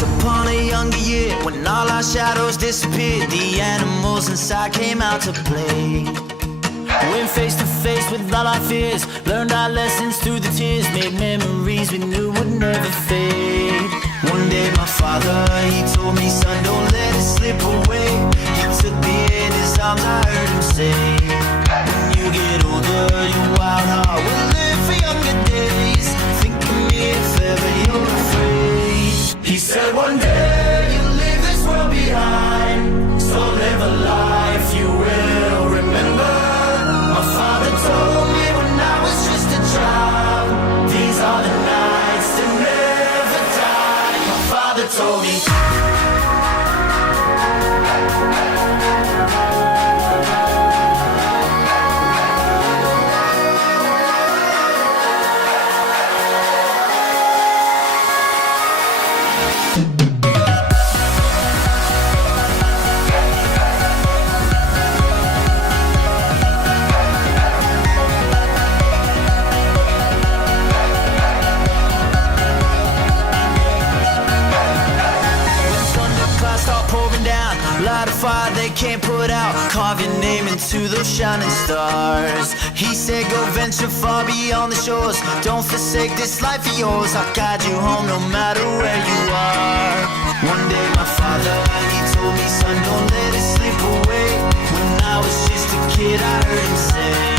Once upon a younger year, when all our shadows disappeared, the animals inside came out to play. Went face to face with all our fears, learned our lessons through the tears, made memories we knew would never fade. One day my father, he told me, son, don't let it slip away. He took me in his arms, I heard him say, when you get older, your wild heart will live for younger days. Think of me if ever you're afraid. He said one day you'll leave this world behind, so live a life you will remember. My father told me when I was just a child, these are the nights that never die. My father told me. Light a fire they can't put out, carve your name into those shining stars. He said go venture far beyond the shores, don't forsake this life of yours. I'll guide you home no matter where you are. One day my father, he told me, son, don't let it slip away. When I was just a kid I heard him say,